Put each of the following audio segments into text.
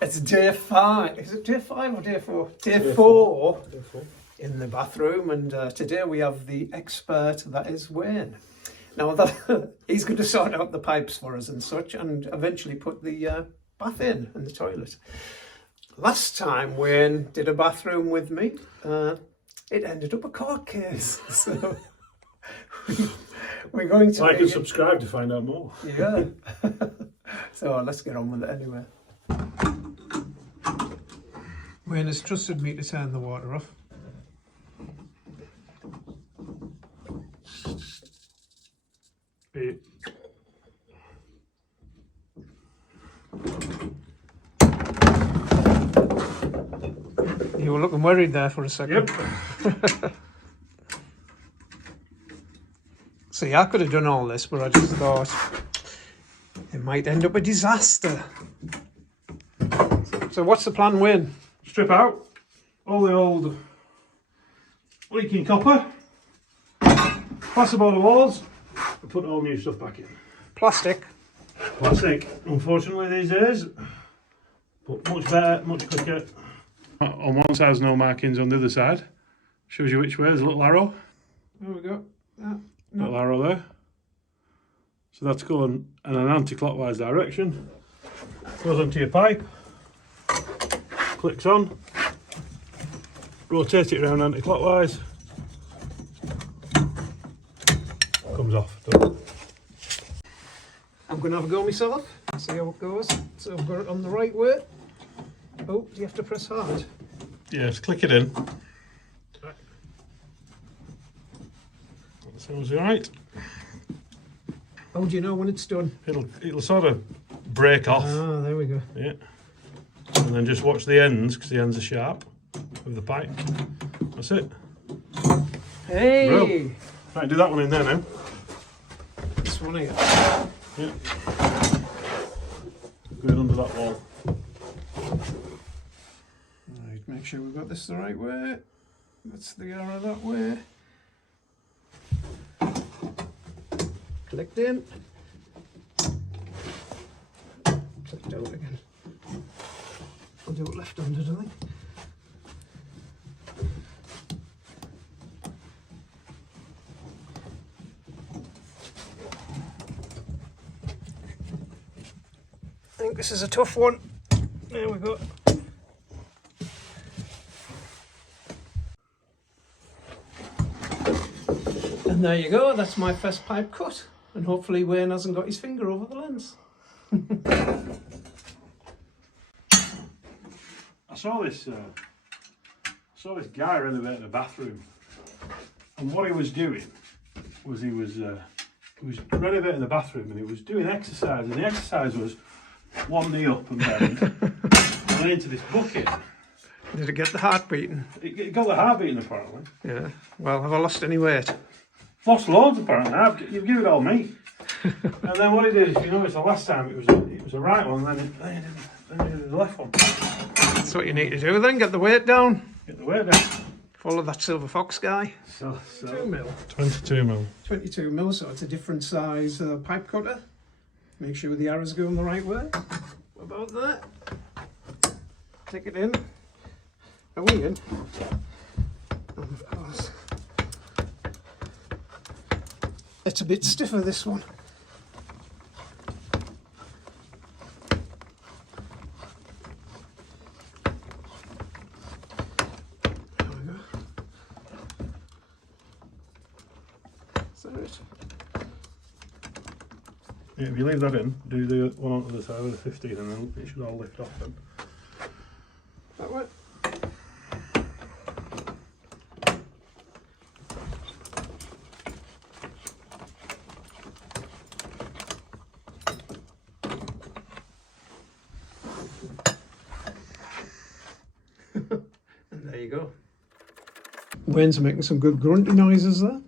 It's day 5. Is it day 5 or day 4? Day 4 in the bathroom, and today we have the expert, that is Wayne. Now he's going to sort out the pipes for us and such, and eventually put the bath in and the toilet. Last time Wayne did a bathroom with me, it ended up a court case. So we're going to like and subscribe to find out more. Yeah. So let's get on with it anyway. Wayne has trusted me to turn the water off. You were looking worried there for a second. Yep. See, I could have done all this, but I just thought it might end up a disaster. So what's the plan, Wayne? Strip out all the old leaking copper, plasterboard the walls, and put all new stuff back in. Plastic. Plastic, unfortunately these days, but much better, much quicker. On one side there's no markings, on the other side shows you which way. There's a little arrow. There we go. Little arrow there. So that's going in an anti-clockwise direction. Goes onto your pipe, clicks on, rotate it around anti-clockwise, comes off. Done. I'm going to have a go myself, see how it goes. So I've got it on the right way. Oh, do you have to press hard? Yeah, just click it in. That sounds alright. Oh, do you know when it's done? It'll sort of break off. Ah, there we go. Yeah. And then just watch the ends, because the ends are sharp of the pipe. That's it. Hey! Real. Right, do that one in there now. This one here. Yeah. Going under that wall. Right, make sure we've got this the right way. That's the arrow that way. Clicked in. Clicked out again. I'll do it left-handed, I think. I think this is a tough one. There we go. And there you go, that's my first pipe cut. And hopefully Wayne hasn't got his finger over the lens. I saw this guy renovating a bathroom, and what he was doing was he was renovating the bathroom, and he was doing exercise, and the exercise was one knee up and bend, and then into this bucket. Did it get the heart beating? It got the heart beating apparently. Yeah. Well, have I lost any weight? Lost loads apparently. You've given it all me. And then what he did, if you notice, the last time it was a right one, then he did the left one. That's what you need to do then, get the weight down. Get the weight down. Follow that Silver Fox guy. So 2 mil. 22 mil. 22 mil, so it's a different size pipe cutter. Make sure the arrows go in the right way. About that. Click it in. Are we in? Of course. It's a bit stiffer, this one. There we go. Is that it? Yeah, if you leave that in, do the one onto the side with the 15, and then it should all lift off then. That way. And there you go. Wayne's making some good grunty noises there.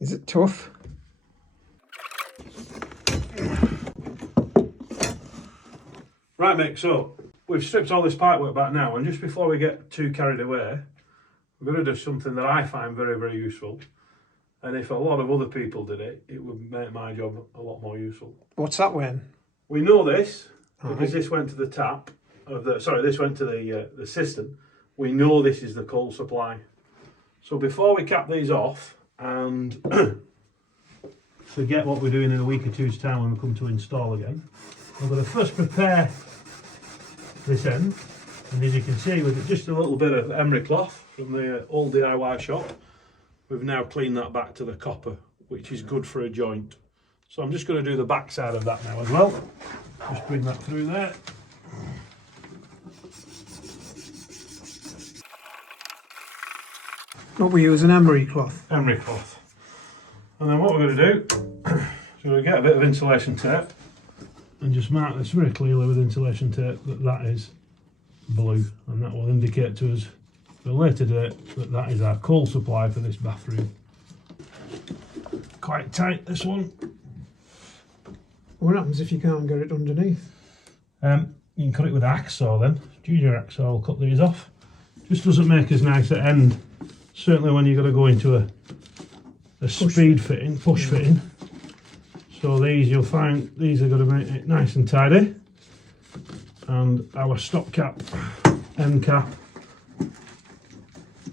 Is it tough? Right, Mick, so we've stripped all this pipework back now, and just before we get too carried away, we're going to do something that I find very, very useful. And if a lot of other people did it, it would make my job a lot more useful. What's that, Wayne? We know this, because this went to the tap of the. Sorry, this went to the cistern. We know this is the coal supply. So before we cap these off and forget what we're doing in a week or two's time when we come to install again, I'm going to first prepare this end, and as you can see, with just a little bit of emery cloth from the old DIY shop, we've now cleaned that back to the copper, which is good for a joint. So I'm just going to do the back side of that now as well. Just bring that through there. What we use, an emery cloth. Emery cloth. And then what we're going to do is we're going to get a bit of insulation tape and just mark this very clearly with insulation tape that is blue, and that will indicate to us at a later date that that is our coal supply for this bathroom. Quite tight, this one. What happens if you can't get it underneath? You can cut it with a hacksaw then. Junior hacksaw will cut these off. Just doesn't make as nice at end. Certainly when you've got to go into a speed fitting, push fitting. So these, you'll find, these are going to make it nice and tidy. And our stop cap, end cap,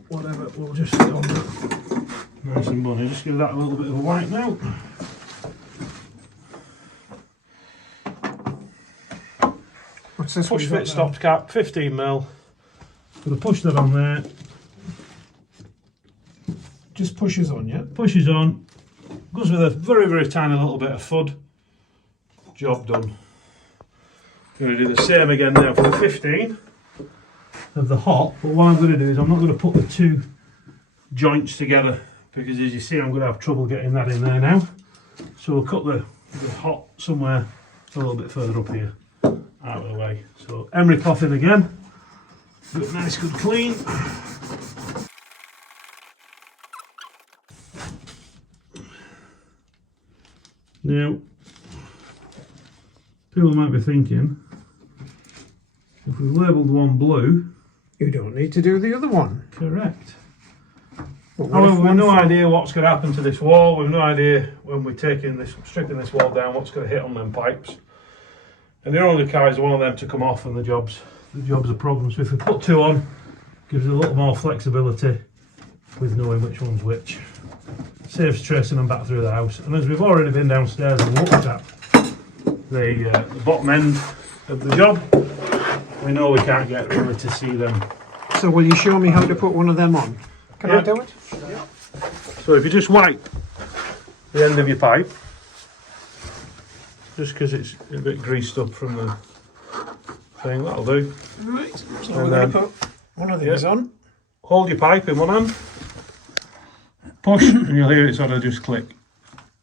whatever, we'll just sit on that. Nice and bunny. Just give that a little bit of a wipe now. What's this? Push fit stop cap, 15mm. Going to push that on there. Just pushes on, yeah? Pushes on. Goes with a very, very tiny little bit of FUD. Job done. Going to do the same again now for the 15 of the hot. But what I'm going to do is I'm not going to put the two joints together, because as you see I'm going to have trouble getting that in there now. So we'll cut the hot somewhere a little bit further up here, out of the way. So emery cloth in again. Do it nice, good clean. Now, people might be thinking, if we've labelled one blue, you don't need to do the other one. Correct. However, we've no idea what's going to happen to this wall. We've no idea when we're stripping this wall down, what's going to hit on them pipes. And the only case is one of them to come off, and the job's a problem. So if we put two on, gives us a little more flexibility with knowing which one's which. Saves tracing them back through the house. And as we've already been downstairs and looked at the bottom end of the job, we know we can't get really to see them. So will you show me how to put one of them on? Can I do it? Yeah. So if you just wipe the end of your pipe, just because it's a bit greased up from the thing, that'll do. Right, so we're going to put one of these on. Hold your pipe in one hand, push, and you'll hear it sort of just click.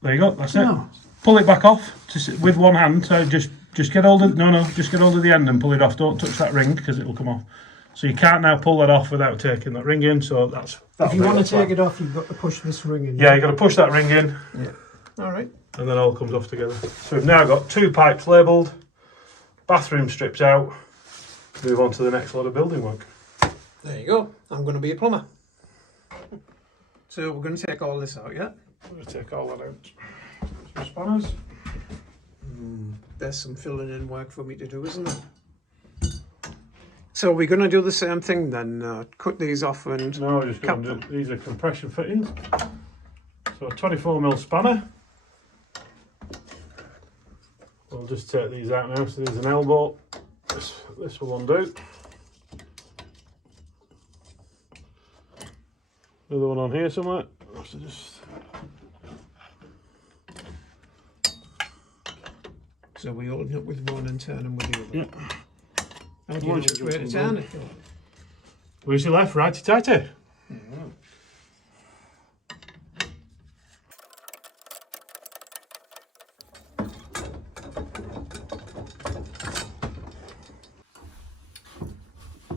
There you go, that's it. No. Pull it back off just with one hand, so just get hold of, just get hold of the end and pull it off. Don't touch that ring because it will come off. So you can't now pull that off without taking that ring in, so that's... If you want to take it off, you've got to push this ring in. Yeah, you've got to push that ring in. Yeah. All right. And then it all comes off together. So we've now got two pipes labelled, bathroom strips out, move on to the next lot of building work. There you go. I'm going to be a plumber. So we're going to take all this out, yeah? We're going to take all that out. Some spanners. There's some filling in work for me to do, isn't there? So we're going to do the same thing then, cut these off and No, we're just going to do, these are compression fittings. So a 24mm spanner. We'll just take these out now. So there's an elbow. This will undo. Another one on here somewhere. So just... So we open up with one and turn them with the other. Yeah. How do you know which way to turn it? Where's your left, righty tighty?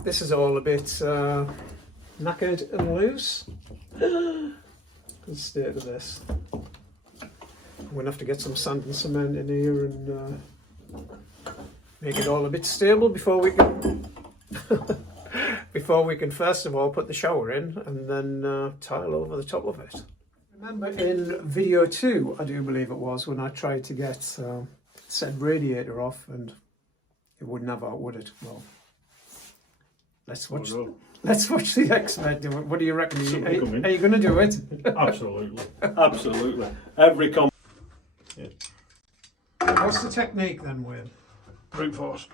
This is all a bit knackered and loose. The state of this. I'm going to have to get some sand and cement in here and make it all a bit stable before we can first of all put the shower in and then tile over the top of it. Remember in video 2, I do believe it was, when I tried to get said radiator off and would never, would it? Well, let's watch. Oh, no. Let's watch the expert do it. What do you reckon? Something coming. Are you going to do it? Absolutely, absolutely. Every yeah. What's the technique then, Wayne? Brute force.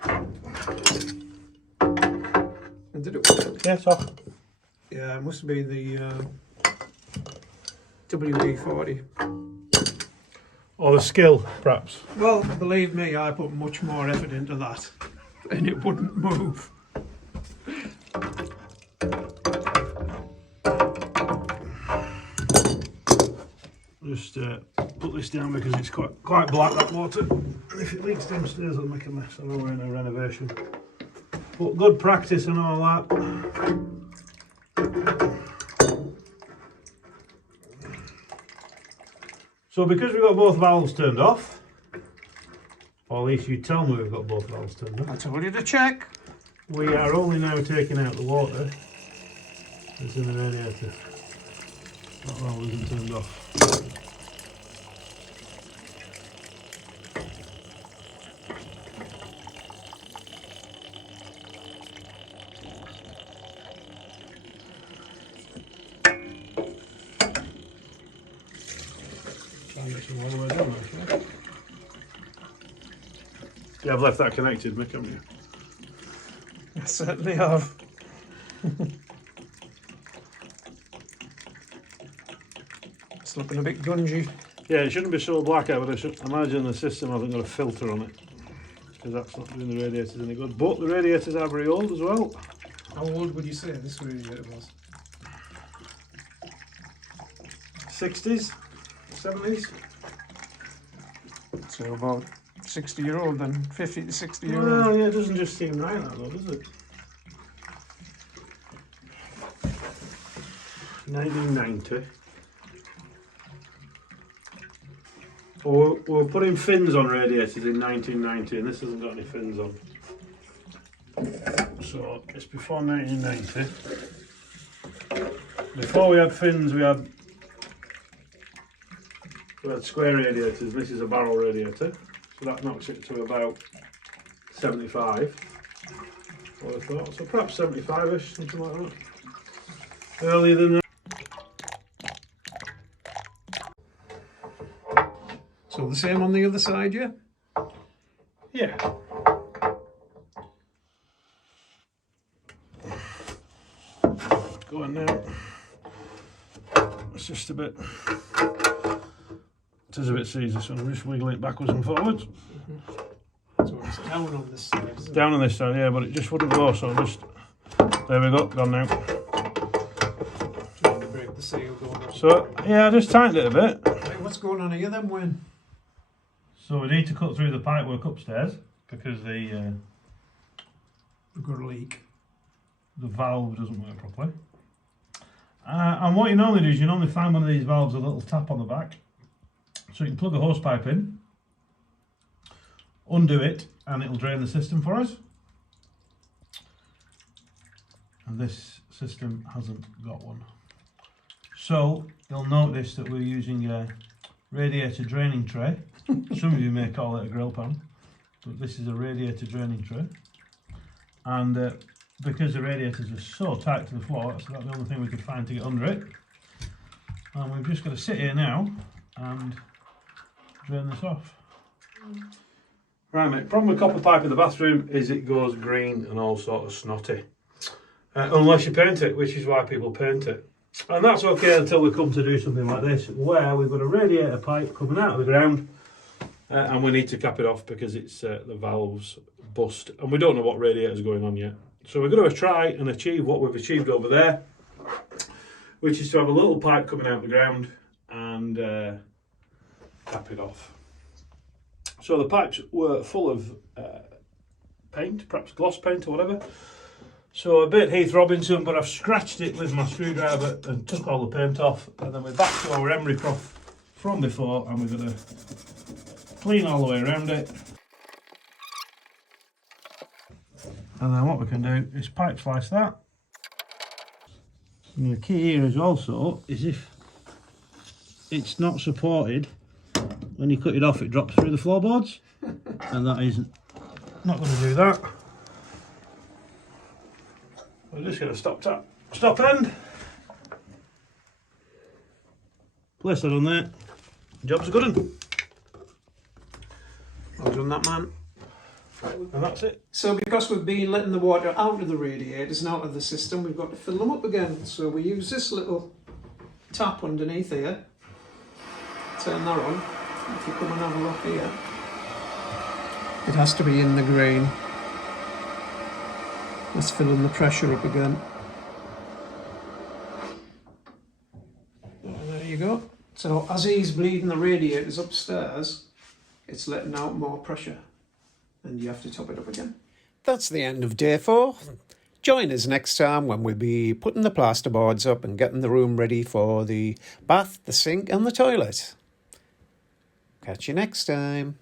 And did it work? Yeah, it's off. Yeah, it must be the WD-40. Or the skill, perhaps. Well, believe me, I put much more effort into that, and it wouldn't move. Just put this down because it's quite black, that water. And if it leaks downstairs, it'll make a mess. I know we're in a renovation. But good practice and all that. So because we've got both valves turned off, or at least you tell me we've got both valves turned off. I told you to check. We are only now taking out the water that's in the radiator. That valve isn't turned off. All the way down, actually. Yeah, I've left that connected, Mick, haven't you? I certainly have. It's looking a bit gungy. Yeah, it shouldn't be so black out, but I should imagine the system hasn't got a filter on it, because that's not doing the radiators any good. But the radiators are very old as well. How old would you say this radiator was? 60s? 70s? So about 60-year-old then, 50 to 60-year-old. Well, yeah, it doesn't just seem right that though, does it? 1990. Well, we're putting fins on radiators in 1990 and this hasn't got any fins on. So it's before 1990. Before we had fins we had square radiators. This is a barrel radiator, so that knocks it to about 75. I would have thought. So perhaps 75ish, something like that. Earlier than that. So the same on the other side, yeah? Yeah. Go on now. It's just a bit. It is a bit seized, so I'm just wiggling it backwards and forwards. So it's down on this side, isn't it? Down on this side, yeah, but it just wouldn't go, so just. There we go, gone now. Trying to break the seal going up. So, yeah, I just tightened it a bit. Hey, what's going on here then, Wayne? So we need to cut through the pipework upstairs because We've got a leak. the valve doesn't work properly. And what you normally do is you normally find one of these valves a little tap on the back. So you can plug a hose pipe in, undo it, and it'll drain the system for us. And this system hasn't got one. So you'll notice that we're using a radiator draining tray. Some of you may call it a grill pan, but this is a radiator draining tray. And because the radiators are so tight to the floor, that's about the only thing we could find to get under it. And we've just got to sit here now and drain this off. Right, mate, problem with copper pipe in the bathroom is it goes green and all sort of snotty. Unless you paint it, which is why people paint it. And that's okay until we come to do something like this, where we've got a radiator pipe coming out of the ground and we need to cap it off because it's the valve's bust. And we don't know what radiator's going on yet. So we're going to try and achieve what we've achieved over there, which is to have a little pipe coming out of the ground and cap it off. So the pipes were full of paint, perhaps gloss paint or whatever. So a bit Heath Robinson, but I've scratched it with my screwdriver and took all the paint off. And then we're back to our emery cloth from before and we're going to clean all the way around it. And then what we can do is pipe slice that. And the key here is also is if it's not supported, when you cut it off it drops through the floorboards, and that isn't not going to do that. We're just going to stop end. Place that on there. Job's good 'un. Well done, that man. And that's it. So because we've been letting the water out of the radiators and out of the system, we've got to fill them up again. So we use this little tap underneath here. Turn that on. If you come and have a look here. It has to be in the grain. Let's fill in the pressure up again. There you go. So as he's bleeding the radiators upstairs, it's letting out more pressure. And you have to top it up again. That's the end of day 4. Join us next time when we'll be putting the plasterboards up and getting the room ready for the bath, the sink and the toilet. Catch you next time.